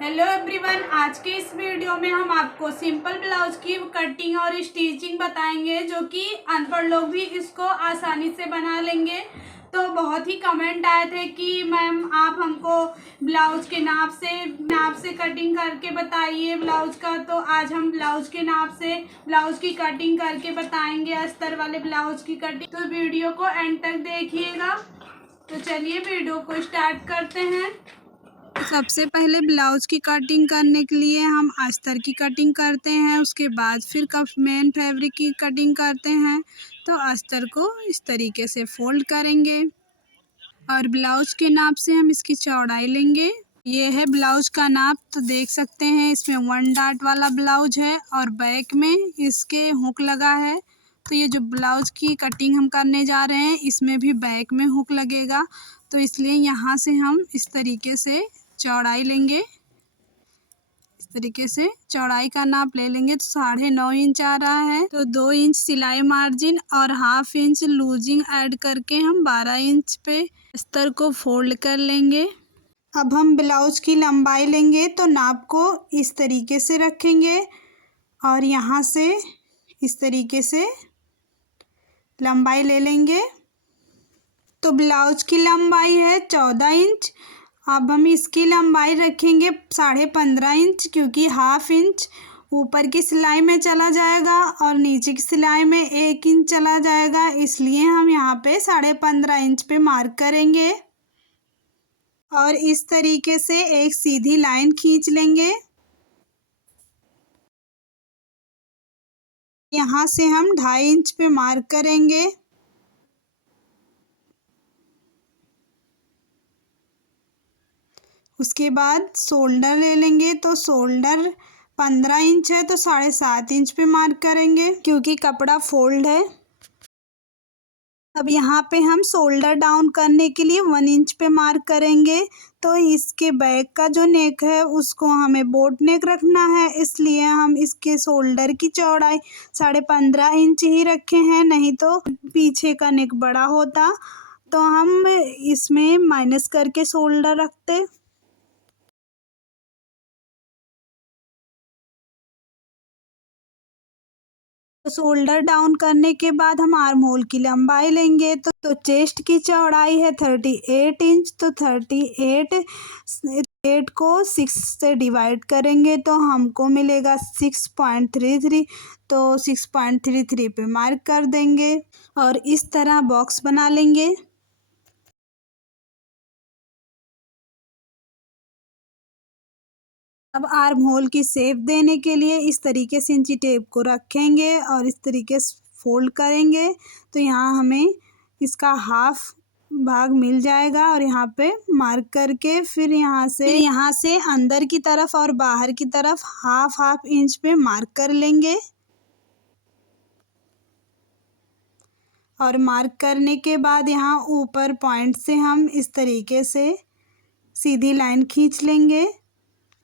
Hello everyone, आज के इस वीडियो में हम आपको सिंपल ब्लाउज की कटिंग और स्टिचिंग बताएंगे जो कि अनपढ़ लोग भी इसको आसानी से बना लेंगे। तो बहुत ही कमेंट आए थे कि मैम आप हमको ब्लाउज के नाप से कटिंग करके बताइए ब्लाउज का। तो आज हम ब्लाउज के नाप से ब्लाउज की कटिंग करके बताएंगे, अस्तर वाले ब्लाउज की कटिंग। तो वीडियो को एंड तक देखिएगा। तो चलिए वीडियो को स्टार्ट करते हैं। सबसे पहले ब्लाउज की कटिंग करने के लिए हम अस्तर की कटिंग करते हैं, उसके बाद फिर मेन फैब्रिक की कटिंग करते हैं। तो अस्तर को इस तरीके से फोल्ड करेंगे और ब्लाउज के नाप से हम इसकी चौड़ाई लेंगे। ये है ब्लाउज का नाप, तो देख सकते हैं इसमें 1 डार्ट वाला ब्लाउज है और बैक में इसके हुक लगा है। तो ये जो ब्लाउज की कटिंग हम करने जा रहे हैं इसमें भी बैक में हुक लगेगा, तो इसलिए यहाँ से हम इस तरीके से चौड़ाई लेंगे। इस तरीके से चौड़ाई का नाप ले लेंगे। तो 9.5 इंच आ रहा है, तो 2 इंच सिलाई मार्जिन और 1/2 इंच लूजिंग ऐड करके हम 12 इंच पे अस्तर को फोल्ड कर लेंगे। अब हम ब्लाउज की लंबाई लेंगे, तो नाप को इस तरीके से रखेंगे और यहाँ से इस तरीके से लंबाई ले लेंगे। तो ब्लाउज की लंबाई है 14 इंच। अब हम इसकी लंबाई रखेंगे 15.5 इंच, क्योंकि 1/2 इंच ऊपर की सिलाई में चला जाएगा और नीचे की सिलाई में 1 इंच चला जाएगा, इसलिए हम यहाँ पे 15.5 इंच पे मार्क करेंगे और इस तरीके से एक सीधी लाइन खींच लेंगे। यहाँ से हम 2.5 इंच पे मार्क करेंगे। उसके बाद शोल्डर ले लेंगे, तो शोल्डर 15 इंच है तो 7.5 इंच पे मार्क करेंगे, क्योंकि कपड़ा फोल्ड है। अब यहाँ पे हम शोल्डर डाउन करने के लिए 1 इंच पे मार्क करेंगे। तो इसके बैक का जो नेक है उसको हमें बोट नेक रखना है, इसलिए हम इसके शोल्डर की चौड़ाई 15.5 इंच ही रखे हैं, नहीं तो पीछे का नेक बड़ा होता तो हम इसमें माइनस करके शोल्डर रखते। तो शोल्डर डाउन करने के बाद हम आर्म होल की लंबाई लेंगे। तो चेस्ट की चौड़ाई है 38 इंच। तो 38 को 6 से डिवाइड करेंगे तो हमको मिलेगा 6.33। तो 6.33 पे मार्क कर देंगे और इस तरह बॉक्स बना लेंगे। अब आर्म होल की शेप देने के लिए इस तरीके से इंची टेप को रखेंगे और इस तरीके से फोल्ड करेंगे, तो यहाँ हमें इसका हाफ भाग मिल जाएगा और यहाँ पे मार्क करके फिर यहाँ से अंदर की तरफ और बाहर की तरफ हाफ इंच पे मार्क कर लेंगे। और मार्क करने के बाद यहाँ ऊपर पॉइंट से हम इस तरीके से सीधी लाइन खींच लेंगे।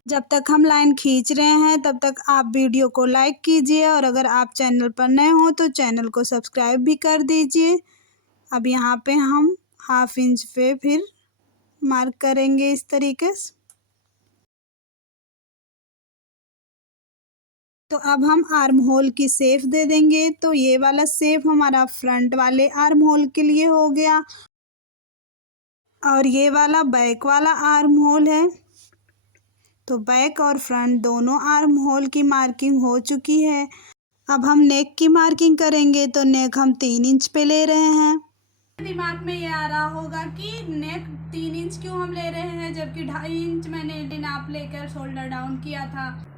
जब तक हम लाइन खींच रहे हैं तब तक आप वीडियो को लाइक कीजिए और अगर आप चैनल पर नए हो तो चैनल को सब्सक्राइब भी कर दीजिए। अब यहाँ पे हम 1/2 इंच पे फिर मार्क करेंगे इस तरीके से। तो अब हम आर्म होल की शेप दे देंगे। तो ये वाला शेप हमारा फ्रंट वाले आर्म होल के लिए हो गया और ये वाला बैक वाला आर्म होल है। तो बैक और फ्रंट दोनों आर्म होल की मार्किंग हो चुकी है। अब हम नेक की मार्किंग करेंगे। तो नेक हम 3 इंच पे ले रहे हैं। दिमाग में ये आ रहा होगा कि नेक 3 इंच क्यों हम ले रहे हैं, जबकि 2.5 इंच मैंने नाप लेकर शोल्डर डाउन किया था।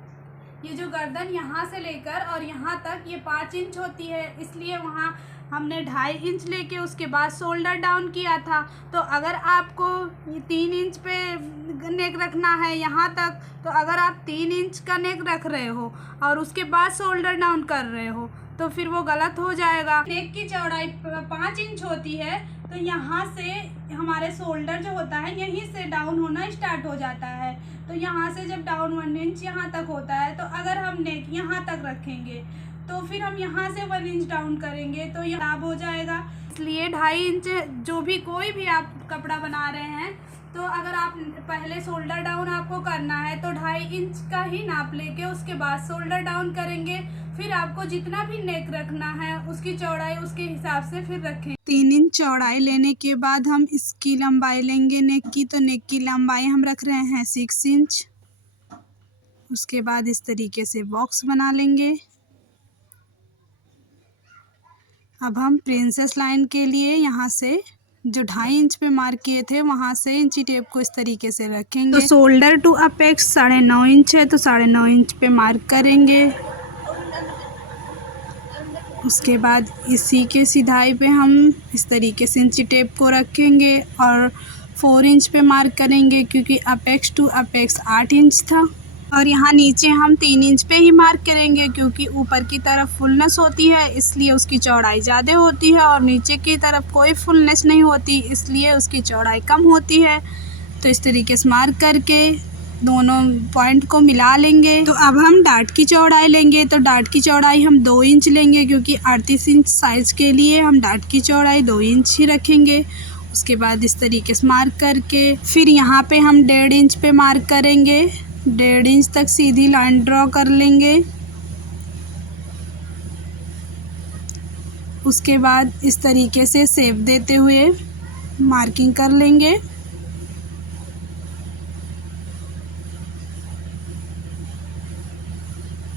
ये जो गर्दन यहाँ से लेकर और यहाँ तक ये 5 इंच होती है, इसलिए वहाँ हमने 2.5 इंच लेके उसके बाद शोल्डर डाउन किया था। तो अगर आपको 3 इंच पे नेक रखना है यहाँ तक, तो अगर आप 3 इंच का नेक रख रहे हो और उसके बाद शोल्डर डाउन कर रहे हो तो फिर वो गलत हो जाएगा। नेक की चौड़ाई 5 इंच होती है, तो यहाँ से हमारे शोल्डर जो होता है यहीं से डाउन होना स्टार्ट हो जाता है। तो यहाँ से जब डाउन 1 इंच यहाँ तक होता है, तो अगर हम नेक यहाँ तक रखेंगे तो फिर हम यहाँ से 1 इंच डाउन करेंगे तो ये खराब हो जाएगा। इसलिए 2.5 इंच जो भी कोई भी आप कपड़ा बना रहे हैं तो अगर आप पहले शोल्डर डाउन आपको करना है तो 2.5 इंच का ही नाप लेके उसके बाद शोल्डर डाउन करेंगे। फिर आपको जितना भी नेक रखना है उसकी चौड़ाई उसके हिसाब से फिर रखें। 3 इंच चौड़ाई लेने के बाद हम इसकी लंबाई लेंगे नेक की। तो नेक की लंबाई हम रख रहे हैं 6 इंच। उसके बाद इस तरीके से बॉक्स बना लेंगे। अब हम प्रिंसेस लाइन के लिए यहाँ से जो 2.5 इंच पे मार्क किए थे वहाँ से इंची टेप को इस तरीके से रखेंगे। तो शोल्डर टू अपेक्स 9.5 इंच है, तो 9.5 इंच पे मार्क करेंगे। उसके बाद इसी के सिधाई पे हम इस तरीके से इंची टेप को रखेंगे और 4 इंच पे मार्क करेंगे, क्योंकि अपेक्स टू अपेक्स 8 इंच था। और यहाँ नीचे हम 3 इंच पे ही मार्क करेंगे, क्योंकि ऊपर की तरफ फुलनेस होती है इसलिए उसकी चौड़ाई ज़्यादा होती है, और नीचे की तरफ कोई फुलनेस नहीं होती इसलिए उसकी चौड़ाई कम होती है। तो इस तरीके से मार्क करके दोनों पॉइंट को मिला लेंगे। तो अब हम डार्ट की चौड़ाई लेंगे। तो डार्ट की चौड़ाई हम 2 इंच लेंगे, क्योंकि 38 इंच साइज़ के लिए हम डार्ट की चौड़ाई 2 इंच ही रखेंगे। उसके बाद इस तरीके से मार्क करके फिर यहाँ पे हम 1.5 इंच पे मार्क करेंगे। 1.5 इंच तक सीधी लाइन ड्रॉ कर लेंगे। उसके बाद इस तरीके से शेप देते हुए मार्किंग कर लेंगे।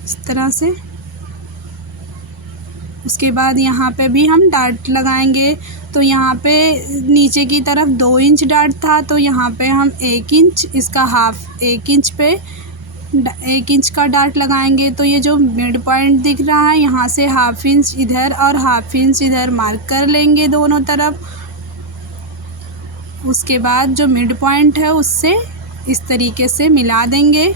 इस तरह से। उसके बाद यहाँ पे भी हम डार्ट लगाएंगे। तो यहाँ पे नीचे की तरफ 2 इंच डार्ट था, तो यहाँ पे हम 1 इंच, इसका हाफ 1 इंच पे 1 इंच का डार्ट लगाएंगे। तो ये जो मिड पॉइंट दिख रहा है यहाँ से हाफ इंच इधर और हाफ इंच इधर मार्क कर लेंगे दोनों तरफ। उसके बाद जो मिड पॉइंट है उससे इस तरीके से मिला देंगे।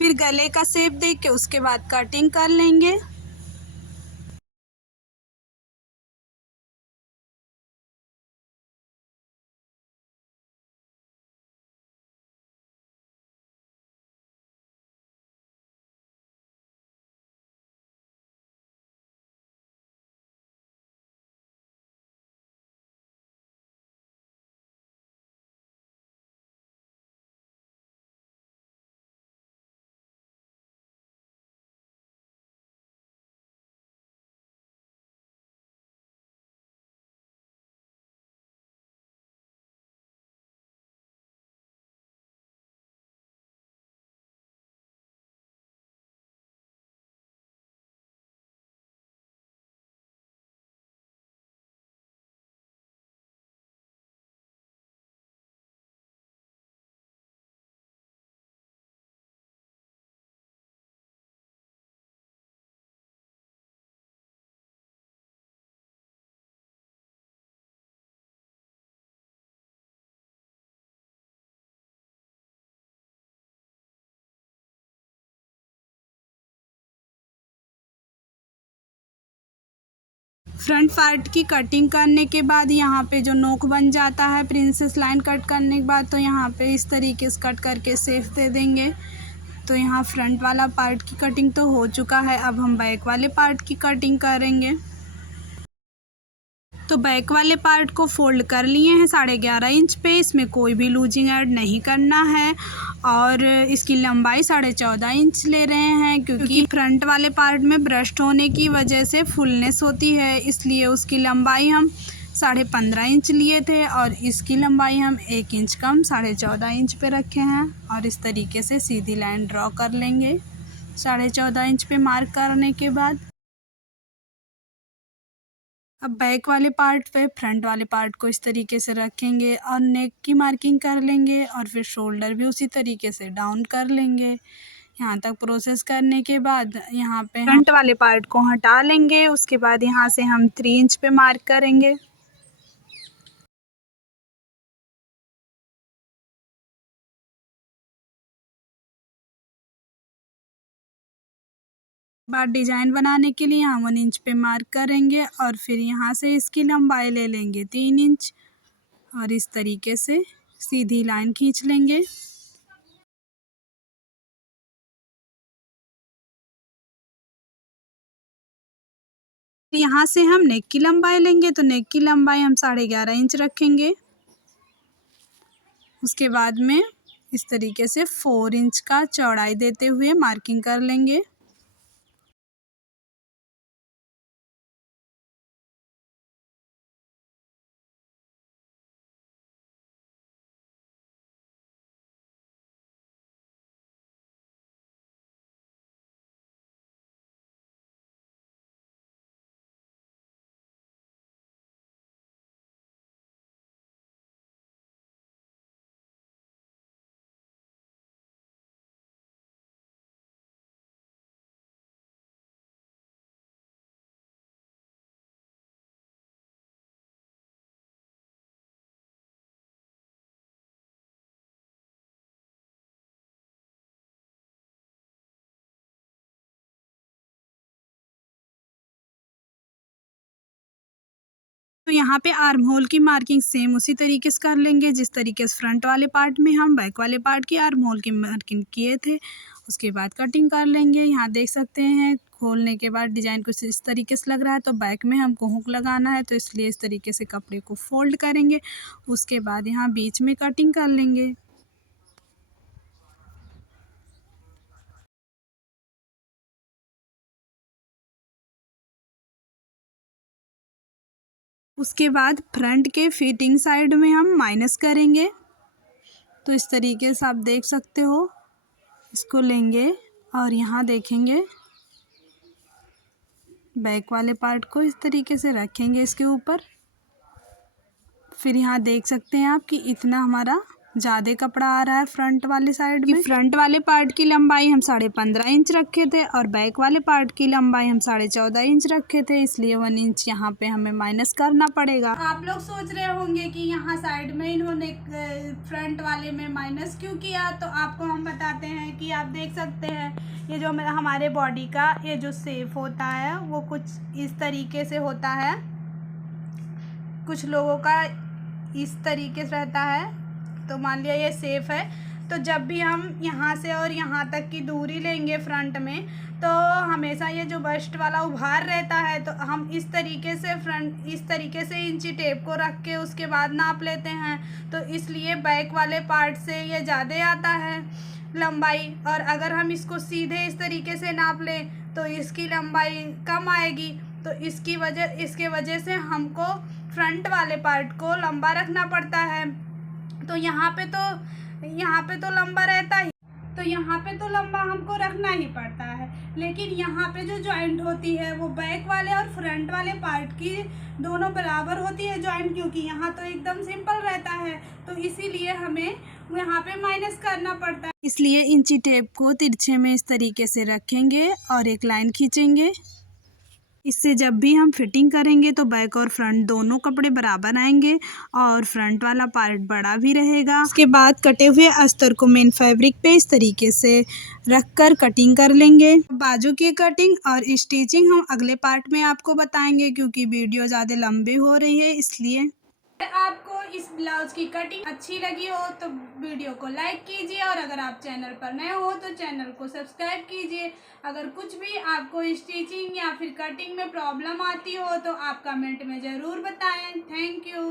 फिर गले का शेप दे के उसके बाद कटिंग कर लेंगे। फ्रंट पार्ट की कटिंग करने के बाद यहाँ पे जो नोक बन जाता है प्रिंसेस लाइन कट करने के बाद, तो यहाँ पे इस तरीके से कट करके शेप दे देंगे। तो यहाँ फ्रंट वाला पार्ट की कटिंग तो हो चुका है। अब हम बैक वाले पार्ट की कटिंग करेंगे। तो बैक वाले पार्ट को फोल्ड कर लिए हैं 11.5 इंच पे। इसमें कोई भी लूजिंग ऐड नहीं करना है, और इसकी लंबाई 14.5 इंच ले रहे हैं, क्योंकि फ्रंट वाले पार्ट में ब्रश्ड होने की वजह से फुलनेस होती है, इसलिए उसकी लंबाई हम 15.5 इंच लिए थे, और इसकी लंबाई हम 1 इंच कम 14.5 इंच पे रखे हैं। और इस तरीके से सीधी लाइन ड्रॉ कर लेंगे 14.5 इंच पे मार्क करने के बाद। अब बैक वाले पार्ट पे फ्रंट वाले पार्ट को इस तरीके से रखेंगे और नेक की मार्किंग कर लेंगे, और फिर शोल्डर भी उसी तरीके से डाउन कर लेंगे। यहाँ तक प्रोसेस करने के बाद यहाँ पे फ्रंट वाले पार्ट को हटा लेंगे। उसके बाद यहाँ से हम 3 इंच पे मार्क करेंगे। बाद डिजाइन बनाने के लिए यहाँ 1 इंच पे मार्क करेंगे और फिर यहाँ से इसकी लंबाई ले लेंगे 3 इंच और इस तरीके से सीधी लाइन खींच लेंगे। यहाँ से हम नेक की लंबाई लेंगे तो नेक की लंबाई हम 11.5 इंच रखेंगे। उसके बाद में इस तरीके से 4 इंच का चौड़ाई देते हुए मार्किंग कर लेंगे। तो यहाँ पे आर्म होल की मार्किंग सेम उसी तरीके से कर लेंगे जिस तरीके से फ्रंट वाले पार्ट में हम बैक वाले पार्ट की आर्म होल की मार्किंग किए थे। उसके बाद कटिंग कर लेंगे। यहाँ देख सकते हैं खोलने के बाद डिज़ाइन कुछ इस तरीके से लग रहा है, तो बैक में हमको हुक लगाना है, तो इसलिए इस तरीके से कपड़े को फोल्ड करेंगे। उसके बाद यहाँ बीच में कटिंग कर लेंगे। उसके बाद फ्रंट के फिटिंग साइड में हम माइनस करेंगे। तो इस तरीके से आप देख सकते हो, इसको लेंगे और यहाँ देखेंगे बैक वाले पार्ट को इस तरीके से रखेंगे इसके ऊपर। फिर यहाँ देख सकते हैं आप कि इतना हमारा ज़्यादा कपड़ा आ रहा है फ्रंट वाले साइड में। फ्रंट वाले पार्ट की लंबाई हम 15.5 इंच रखे थे और बैक वाले पार्ट की लंबाई हम 14.5 इंच रखे थे, इसलिए 1 इंच यहाँ पे हमें माइनस करना पड़ेगा। आप लोग सोच रहे होंगे कि यहाँ साइड में इन्होंने फ्रंट वाले में माइनस क्यों किया, तो आपको हम बताते हैं कि आप देख सकते हैं ये जो हमारे बॉडी का ये जो शेप होता है वो कुछ इस तरीके से होता है, कुछ लोगों का इस तरीके से रहता है। तो मान लिया ये सेफ है, तो जब भी हम यहाँ से और यहाँ तक की दूरी लेंगे फ्रंट में, तो हमेशा ये जो बस्ट वाला उभार रहता है, तो हम इस तरीके से फ्रंट इस तरीके से इंची टेप को रख के उसके बाद नाप लेते हैं। तो इसलिए बैक वाले पार्ट से ये ज़्यादा आता है लंबाई, और अगर हम इसको सीधे इस तरीके से नाप लें तो इसकी लंबाई कम आएगी। तो इसके वजह से हमको फ्रंट वाले पार्ट को लंबा रखना पड़ता है। तो यहाँ पे तो लंबा रहता ही, तो यहाँ पे तो लंबा हमको रखना ही पड़ता है। लेकिन यहाँ पे जो जॉइंट होती है वो बैक वाले और फ्रंट वाले पार्ट की दोनों बराबर होती है जॉइंट, क्योंकि यहाँ तो एकदम सिंपल रहता है, तो इसीलिए हमें यहाँ पे माइनस करना पड़ता है। इसलिए इंची टेप को तिरछे में इस तरीके से रखेंगे और एक लाइन खींचेंगे। इससे जब भी हम फिटिंग करेंगे तो बैक और फ्रंट दोनों कपड़े बराबर आएंगे और फ्रंट वाला पार्ट बड़ा भी रहेगा। उसके बाद कटे हुए अस्तर को मेन फैब्रिक पे इस तरीके से रखकर कटिंग कर लेंगे। बाजू की कटिंग और स्टिचिंग हम अगले पार्ट में आपको बताएंगे, क्योंकि वीडियो ज़्यादा लंबी हो रही है इसलिए। आपको इस ब्लाउज की कटिंग अच्छी लगी हो तो वीडियो को लाइक कीजिए, और अगर आप चैनल पर नए हो तो चैनल को सब्सक्राइब कीजिए। अगर कुछ भी आपको स्टिचिंग या फिर कटिंग में प्रॉब्लम आती हो तो आप कमेंट में ज़रूर बताएं। Thank you.